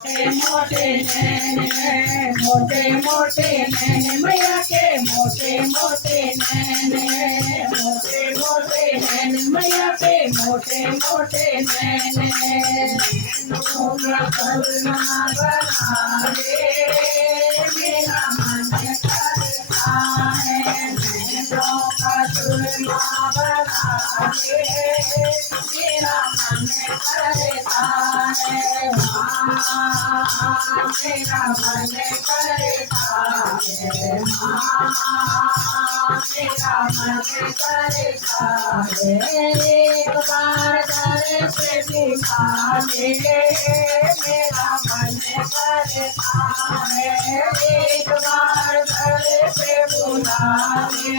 मोटे नैन मोटे मोटे नैन मैया के मोटे मोटे नैन मोटे मोटे नैन मैया के मोटे मोटे नैन करुणा बना रे मेरा मन करता है नैनों का करुणा बना रे मेरा मन करता है मेरा मन करता है मेरा मन करता है एक बार दर से दिखा दे मेरा मन करता है एक बार दर से बुला दे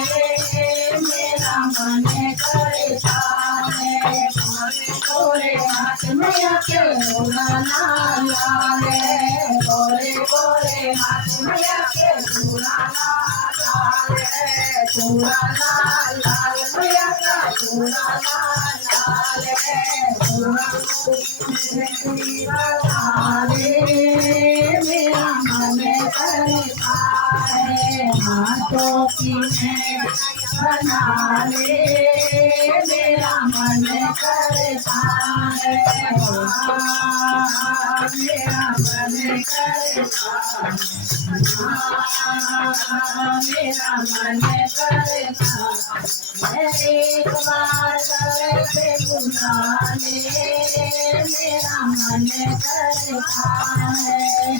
मेरा मन करता है गोरे हाथ मैया के लाला लाले गोरे गोरे हाथ मैया के लाला लाले चूड़ा लाल लाल मैया का चूड़ा लाल लाले मेरा मन करता है हाथों की बना ले मेरा मन करता है मेरा मन करता मेरा मन करता एक बार दर पे बुला ले मेरा मन करता है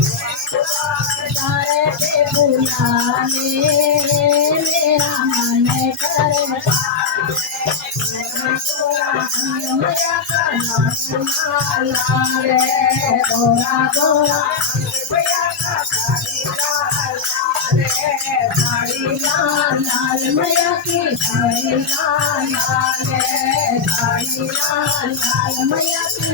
दर पे बुला ले मेरा मन करता मेरा गोरा गोरा साड़ी लाल लाल मैया की साड़ी लाल लाल साड़ी लाल लाल मैया की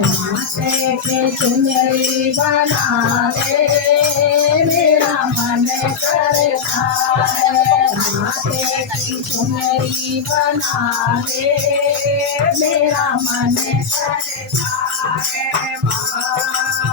माथे के चुनरी बना ले मेरा मन करता है माथे की चुनरी बना ले मेरा मन करता है